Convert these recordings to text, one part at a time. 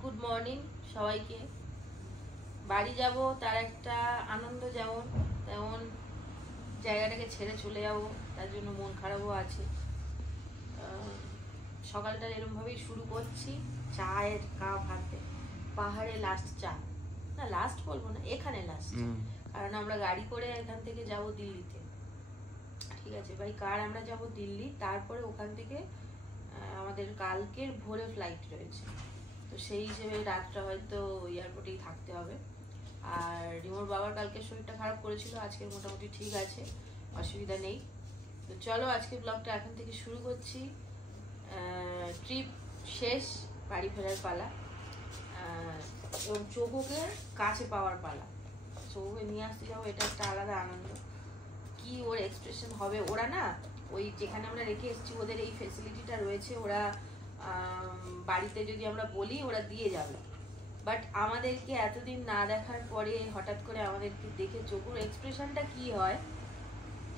Good morning সবাইকে। বাড়ি যাব তার একটা আনন্দ যেমন তেমন জায়গাটাকে ছেড়ে চলে যাব, তার জন্য মন খারাপও আছে। সকালটা এরকমভাবেই শুরু করছি চায়ের কাপ হাতে, পাহাড়ে লাস্ট চা, না লাস্ট বলবো না, এখানে লাস্ট, কারণ আমরা গাড়ি করে এখান থেকে যাব দিল্লিতে। ঠিক আছে ভাই, কার আমরা যাব দিল্লি, তারপরে ওখান থেকে আমাদের কালকের ভোরে ফ্লাইট রয়েছে, তো সেই হিসেবে রাতটা হয়তো এয়ারপোর্টেই থাকতে হবে। আর রিমোর বাবার কালকে শরীরটা খারাপ করেছিল, আজকে মোটামুটি ঠিক আছে, অসুবিধা নেই। তো চলো আজকে ব্লগটা এখন থেকে শুরু করছি। ট্রিপ শেষ, বাড়ি ফেরার পালা, এবং চৌকোকে কাছে পাওয়ার পালা। চৌকোকে নিয়ে আসতে যাবো, এটা একটা আলাদা আনন্দ। কি ওর এক্সপ্রেশন হবে, ওরা না ওই যেখানে আমরা রেখে এসেছি ওদের এই ফেসিলিটিটা রয়েছে, ওরা বাড়িতে যদি আমরা বলি ওরা দিয়ে যাবে, বাট আমাদেরকে এতদিন না দেখার পরে হঠাৎ করে আমাদেরকে দেখে চোখের এক্সপ্রেশনটা কি হয়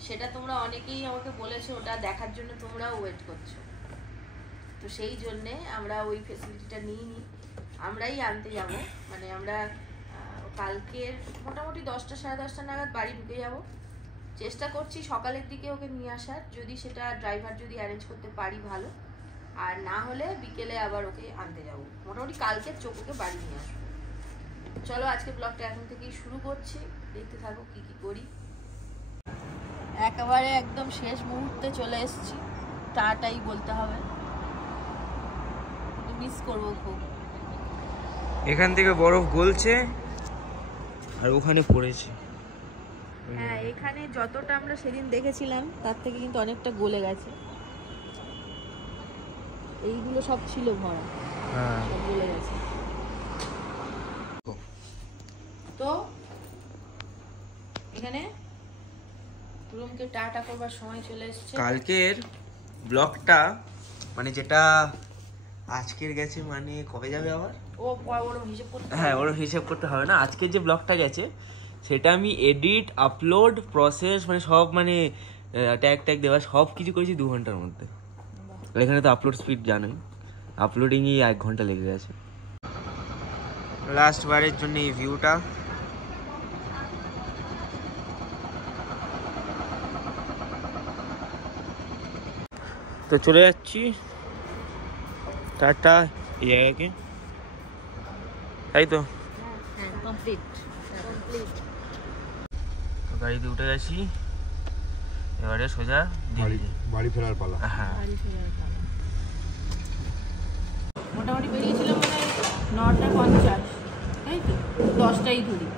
সেটা তোমরা অনেকেই আমাকে বলেছো, ওটা দেখার জন্য তোমরাও ওয়েট করছো। তো সেই জন্যে আমরা ওই ফেসিলিটিটা নিইনি, আমরাই আনতে যাব। মানে আমরা কালকের মোটামুটি 10টা সাড়ে 10টা নাগাদ বাড়ি ঢুকে যাব। চেষ্টা করছি সকালের দিকে ওকে নিয়ে আসার, যদি সেটা ড্রাইভার যদি অ্যারেঞ্জ করতে পারি ভালো, আর না হলে বিকেলে আবার ওকে আনতে যাব। মোটামুটি কালকে চোখকে বাড়ি নিয়ে আসবো। চলো আজকে ব্লগটা এখন থেকেই শুরু করছি, দেখতে থাকো কি কি করি। একেবারে একদম শেষ মুহূর্তে চলে এসেছি, টাটাই বলতে হবে, মিস করবো খুব। এখান থেকে বরফ গলছে আর ওখানে পড়েছে। হ্যাঁ, এখানে যতটা আমরা সেদিন দেখেছিলাম তার থেকে কিন্তু অনেকটা গলে গেছে, এইগুলো সব ছিল ভরা, সব গলে গেছে। তো এখানে রুমকে টাটা করবার সময় চলে এসেছে। কালকের ব্লগটা মানে যেটা আজকের গেছে, মানে কবে যাবে আবার, ও ওর হিসাব করতে, হ্যাঁ ওর হিসাব করতে হবে না। আজকের যে ব্লগটা গেছে সেটা আমি এডিট, আপলোড, প্রসেস মানে সব, মানে ট্যাগ ট্যাগ দেওয়া সব কিছু করেছি 2 ঘন্টার মধ্যে। এখানে তো আপলোড স্পিড জানোই, আপলোডিংই 1 ঘন্টা লেগে গেছে। লাস্ট বারের জন্য এই ভিউটা, তো চলে যাচ্ছি টাটা এই জায়গাকে, তাই তো। হ্যাঁ কমপ্লিট। গাড়িতে উঠে গেছি, এবারে সোজা বাড়ি ফেরার পালা। হ্যাঁ, মোটামুটি বেরিয়েছিলাম মানে 9:50, তাই তো 10টাই ধরি,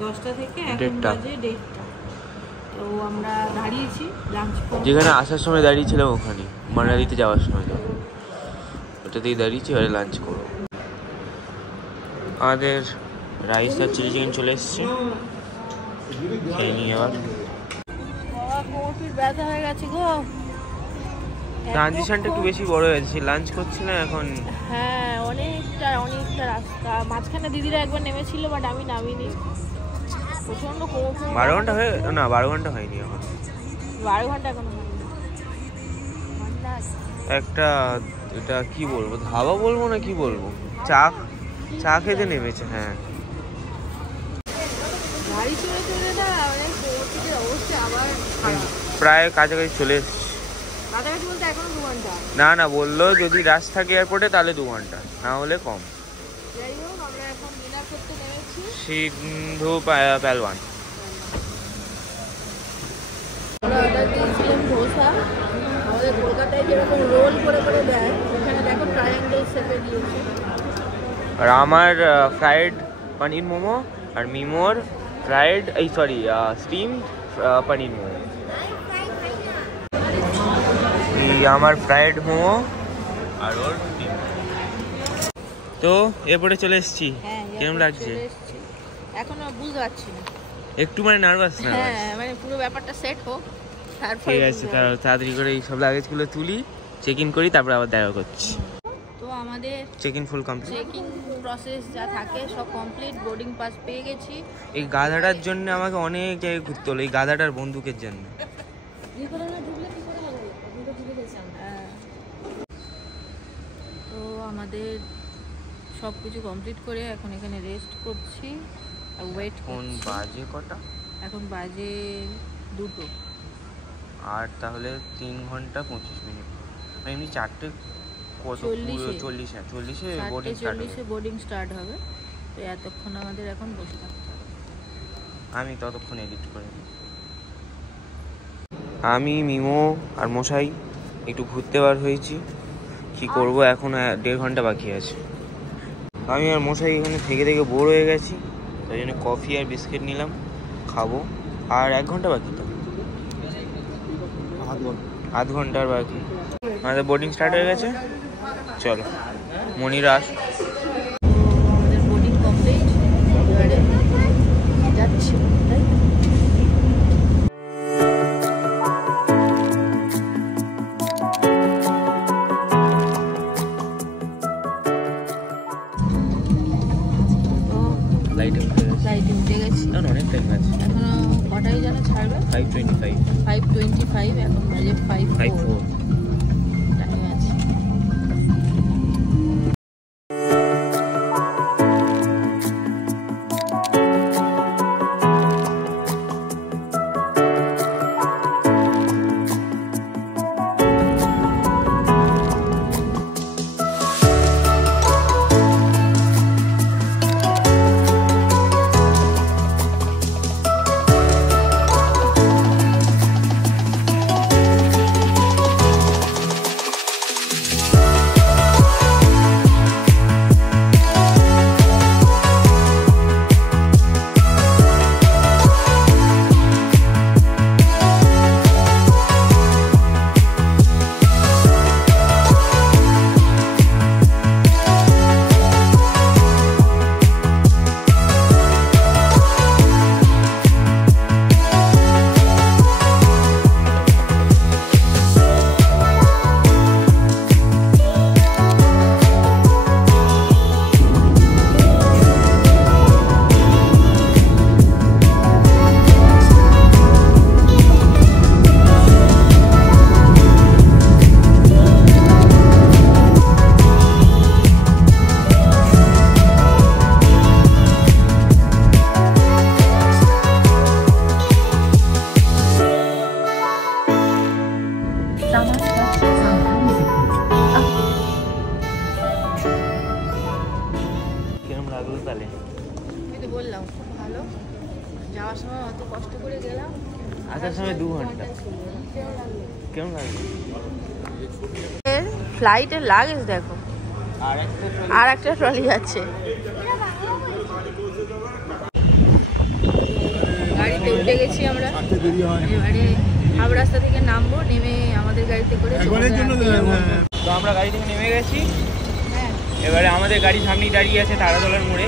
10টা থেকে এখন বাজে 1:30টা। তো আমরা দাঁড়িয়েছি লাঞ্চ করব, যেখানে আসার সময় দাঁড়িয়েছিলাম ওখানে, মানালিতে যাওয়ার সময় তো ওটাতেই দাঁড়িয়েছি, এবারে লাঞ্চ করবো। আমাদের রাইস আর চিলি চিকেন চলে এসছে, খেয়ে নিই এবার। বাবা কোমরপিঠ ব্যথা হয়ে গেছে গো, ট্রানজিশনটা একটু বেশি বড় হয়েছে, লাঞ্চ করছি না এখন। হ্যাঁ অনেকটা রাস্তা, মাঝখানে দিদিরা একবার নেমেছিল বাট আমি নামিনি, প্রচন্ড কোমরপিঠ। 12 ঘন্টা হয়ে, না 12 ঘন্টা হয়নি এখন, 12 ঘন্টা এখনো হয়নি। একটা এটা কি বলবো, ধাবা বলবো না কি বলবো, চা খেতে নেমেছে। হ্যাঁ গাড়ি চলে চলে না মানে কোমরপিঠের অবস্থা আবার খারাপ। প্রায় কাছাকাছি চলে এসেছি। কাছাকাছি বলতে এখনো 2 ঘন্টা। না বললো যদি রাশ থাকে এয়ারপোর্টে তাহলে 2 ঘন্টা, না হলে কম। যাই হোক আমরা এখন ডিনার করতে নেমেছি সিন্ধু পেলওয়ান। আমরা অর্ডার দিয়েছিলাম ধোসা, আমাদের কলকাতায় যেরকম রোল করে করে দেয়, ওখানে দেখো ট্রায়াঙ্গেল শেপে দিয়েছে। আর আমার ফ্রাইড পনির মোমো, আর মিমোর ফ্রাইড স্টিম পনির মোমো। আমার ফ্রাইড মোমো আর ওর স্টিম। তো এরপরে চলে এসেছি, কেমন লাগছে? এখনো বুঝতে পারছি না, একটু মানে নার্ভাস না? হ্যাঁ মানে পুরো ব্যাপারটা সেট হোক তারপর। ঠিক আছে, তাড়াতাড়ি করে এই সব লাগেজগুলো তুলি, চেক ইন করি, তারপর আবার দেখা করছি। তো আমাদের check in full complete, checking process যা থাকে সব কমপ্লিট, বোর্ডিং পাস পেয়ে গেছি। এই গাধাটার জন্য আমাকে অনেক জায়গায় ঘুরতে হলো, এই গাধাটার বন্দুকের জন্য। তো আমাদের সব কিছু কমপ্লিট করে এখন এখানে রেস্ট করছি আর ওয়েট কোন বাজে কটা? এখন বাজে 2টো। আর তাহলে 3 ঘন্টা 25 মিনিট। এমনি 4টে কত 40-এ বোর্ডিং স্টার্ট হবে। তো এতক্ষণ আমাদের এখন বসে থাকতে হবে। আমি ততক্ষণ এডিট করে নিই। আমি মিমো আর মশাই একটু ঘুরতে বার হয়েছি। কি করব, এখন 1.5 ঘন্টা বাকি আছে। আমি আর মশাই এখানে থেকে থেকে বোর হয়ে গেছি, তাই জন্য কফি আর বিস্কিট নিলাম, খাবো। আর 1 ঘন্টা বাকি তো, আধ ঘন্টার বাকি। আমাদের বোর্ডিং স্টার্ট হয়ে গেছে, চলো মনিরা আস। আমাদের বোর্ডিং কমপ্লিট, এবারে যাচ্ছি। লাইটে উঠে গেছি, অনেক টাইম আছে। এখনো কটাই যেন ছাড়বে? 5:25। এখন বাজে 5:04 টাইম আছে। কিরম লাগলো তাহলে? আমি তো বললাম খুব ভালো। যাওয়ার সময় অত কষ্ট করে গেলাম, আসার সময় 2 ঘন্টা। কেমন লাগলো? ফ্লাইটের লাগেজ দেখো, আর একটা ট্রলি আছে। গাড়িতে উঠে গেছি আমরা, এবারে হাওড়া রাস্তা থেকে নামবো, নেমে আমাদের গাড়িতে করে তো আমরা গাড়ি থেকে নেমে গেছি। হ্যাঁ, এবারে আমাদের গাড়ি সামনেই দাঁড়িয়ে আছে তারাতলার মোড়ে,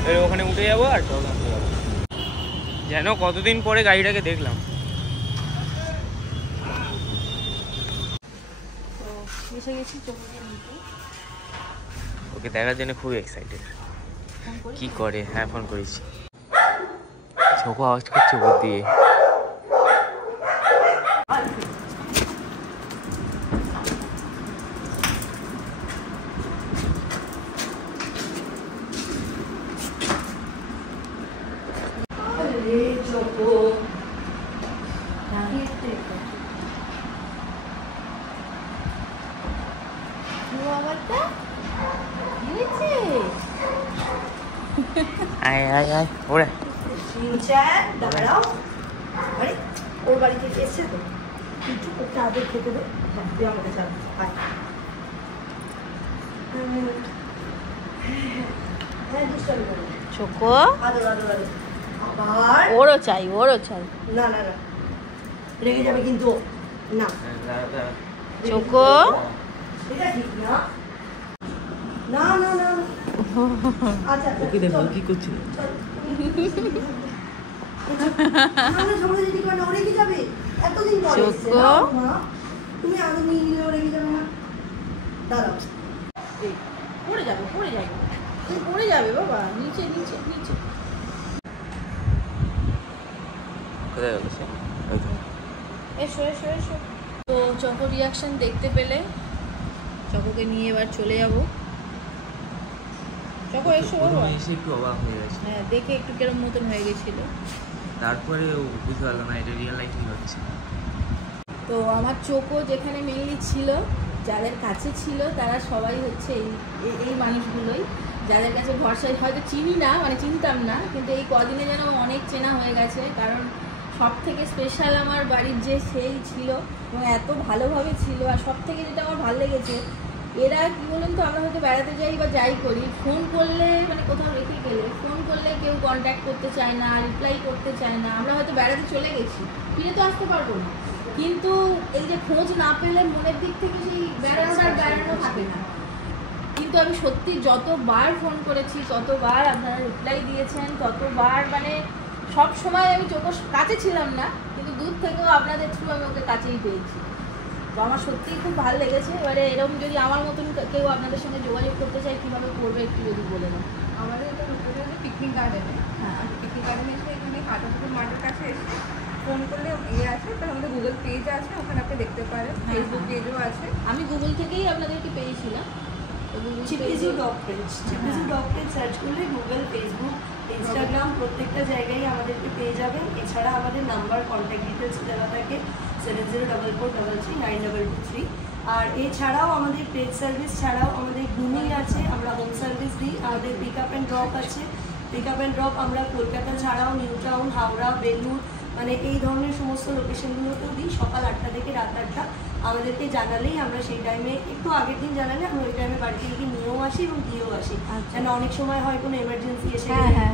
এবারে ওখানে উঠে যাবো আর জগন্নাথ যাবো। যেন কতদিন পরে গাড়িটাকে দেখলাম। তো এসে গেছি চৌমুহনির নিচে। ওকে দেখার জন্য খুব এক্সাইটেড। ফোন করি। কি করে? হ্যাঁ, ফোন করেছি। চোখও আওয়াজ করছে ওপর দিয়ে। আয় আয় আয় ওরে। দাঁড়াও, আরে ওর বাড়ি থেকে এসছে তো, কিছু করতে আগে খেতে দে, তুই আমাদের যাবি। হ্যাঁ, দুষ্টামি করো। চোখো আদর আদর আদর। আবার ওরও চাই, ওরও চাই। না না না, রেগে যাবে কিন্তু। না চোখো এটা ঠিক না। না না না, আচ্ছা আচ্ছা, ওকে দেখো চল। কি করছে। আমরা ঝগড়া ঝাঁটি করে না, ও রেগে যাবে। এতদিন পরে এসছে চোখো। না, মা, তুমি আদর নিয়ে নিলে ও রেগে যাবে না। দাঁড়াও, এই পড়ে যাবে, পড়ে যাবে, তুমি পড়ে যাবে বাবা, নিচে নিচে নিচে। কোথায় গেল সে? এসো এসো এসো। তো চকো রিয়াকশন দেখতে পেলে, চকোকে নিয়ে এবার চলে যাব। চকো এসো বাবা। প্রথমে এসে একটু অবাক হয়ে গেছে, হ্যাঁ দেখে একটু কেরম মতন হয়ে গেছিল। তারপরে ও বুঝতে পারলো না এটা রিয়েল লাইফই হচ্ছে। তো আমার চোখও যেখানে মেইনলি ছিল, যাদের কাছে ছিল তারা সবাই হচ্ছে এই মানুষগুলোই, যাদের কাছে ভরসায় হয়তো চিনি না, মানে চিনতাম না, কিন্তু এই কদিনে যেন অনেক চেনা হয়ে গেছে। কারণ সব থেকে স্পেশাল আমার বাড়ির যে সেই ছিল এবং এত ভালোভাবে ছিল। আর সব থেকে যেটা আমার ভালো লেগেছে, এরা কী বলুন তো, আমরা হয়তো বেড়াতে যাই বা যাই করি, ফোন করলে মানে কোথাও রেখে গেলে ফোন করলে কেউ কন্ট্যাক্ট করতে চায় না, রিপ্লাই করতে চায় না। আমরা হয়তো বেড়াতে চলে গেছি, ফিরে তো আসতে পারবো না, কিন্তু এই যে খোঁজ না পেলে মনের দিক থেকে সেই বেড়ানো থাকে না। কিন্তু আমি সত্যি যতবার ফোন করেছি ততবার আপনারা রিপ্লাই দিয়েছেন, ততবার মানে সব সময় আমি চোখের কাছে ছিলাম না, কিন্তু দূর থেকেও আপনাদের থ্রু আমি ওকে কাছেই পেয়েছি। তো আমার সত্যিই খুব ভালো লেগেছে। এবারে এরকম যদি আমার মতন কেউ আপনাদের সঙ্গে যোগাযোগ করতে চায় কীভাবে করবে একটু যদি বলে দেন। আমাদের এটা লোকেশন হচ্ছে পিকনিক গার্ডেনে। হ্যাঁ, পিকনিক গার্ডেনে এসে এখানে কাটাপুকুর মাঠের কাছে এসে ফোন করলে ইয়ে আছে, তাহলে আমাদের গুগল পেজ আছে, ওখানে আপনি দেখতে পারেন। ফেসবুক পেজও আছে। আমি গুগল থেকেই আপনাদেরকে পেয়েছিলাম। চিপিজি ডগ পেজ, চিপিজি ডগ পেজ সার্চ করলে গুগল, ফেসবুক, ইনস্টাগ্রাম প্রত্যেকটা জায়গায় আমাদেরকে পেয়ে যাবেন। এছাড়া আমাদের নাম্বার, কন্ট্যাক্ট ডিটেলস দেওয়া থাকে 7044439223। আর এছাড়াও আমাদের পেজ সার্ভিস ছাড়াও আমাদের গ্রুমিং আছে, আমরা হোম সার্ভিস দিই। আমাদের পিক আপ অ্যান্ড ড্রপ আছে। পিক আপ অ্যান্ড ড্রপ আমরা কলকাতা ছাড়াও নিউ টাউন, হাওড়া, বেলুর, মানে এই ধরনের সমস্ত লোকেশনগুলোতেও দিই। সকাল 8টা থেকে রাত 8টা আমাদেরকে জানালেই আমরা সেই টাইমে, একটু আগের দিন জানালে আমরা ওই টাইমে বাড়ি থেকে নিয়েও আসি এবং দিয়েও আসি, যেন অনেক সময় হয় কোনো এমার্জেন্সি এসে গেলে।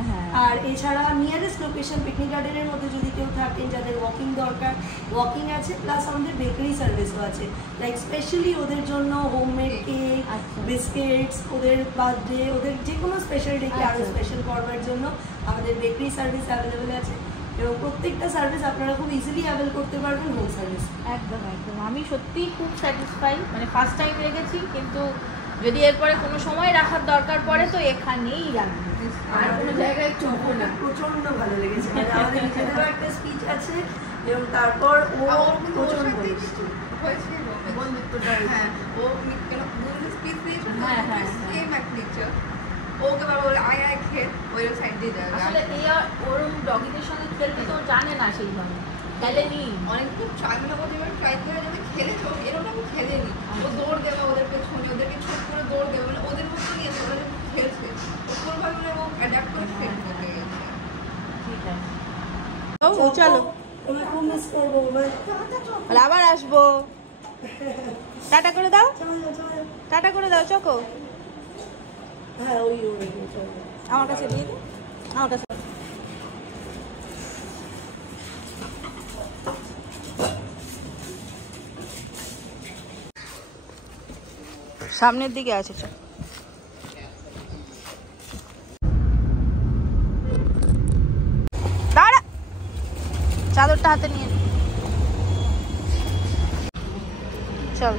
আর এছাড়া নিয়ারেস্ট লোকেশন পিকনিক গার্ডেনের মধ্যে যদি কেউ থাকেন যাদের ওয়াকিং দরকার, ওয়াকিং আছে, প্লাস আমাদের বেকারি সার্ভিসও আছে, লাইক স্পেশালি ওদের জন্য হোমমেড কেক, বিস্কিটস, ওদের বার্থডে, ওদের যে কোনো স্পেশাল ডেকে আরও স্পেশাল করবার জন্য আমাদের বেকারি সার্ভিস অ্যাভেলেবেল আছে। এবং প্রত্যেকটা সার্ভিস আপনারা খুব ইজিলি অ্যাভেল করতে পারবেন হোম সার্ভিস। একদম একদম, আমি সত্যিই খুব স্যাটিসফাই। মানে ফার্স্ট টাইম রেখেছি, কিন্তু যদি এরপরে কোনো সময় রাখার দরকার পড়ে তো এখানেই রাখবো, আর কোনো জায়গায় চলবো না। প্রচন্ড ভালো লেগেছে, মানে আমাদের নিজেদেরও একটা স্পিচ আছে এবং তারপর ও প্রচন্ড হয়েছে বন্ধুত্বটা হ্যাঁ, ও কেন দুজন স্পিচ দিয়েছে, হ্যাঁ, হ্যাঁ, সেম এক নেচার। ওকে বাবা বলে আয় আয় খেল, ওই সাইড দিয়ে যাবে। আসলে এই ওরম ডগিদের সঙ্গে খেলতে তো জানে না সেইভাবে, খেলেনি অনেকক্ষণ ট্রাই করে যদি খেলেছো, এরকম আমি খেলেনি। ও দৌড় দেবে ওদের পেছনে, ওদেরকে ছোট করে দৌড় দেবে, মানে ওদের মতো নিয়ে ওরা যখন খেলছে ও কোনোভাবে মানে ও অ্যাডাপ্ট করে ফেল করতে গেছে। ঠিক আছে, চলো আমি খুব মিস করবো। আবার আসবো। টাটা করে দাও, টাটা করে দাও চকো। হ্যাঁ ওই আমার কাছে দিয়ে দিও, আমার কাছে। সামনের দিকে আছে, দাঁড়া, চাদরটা হাতে নিয়ে চল।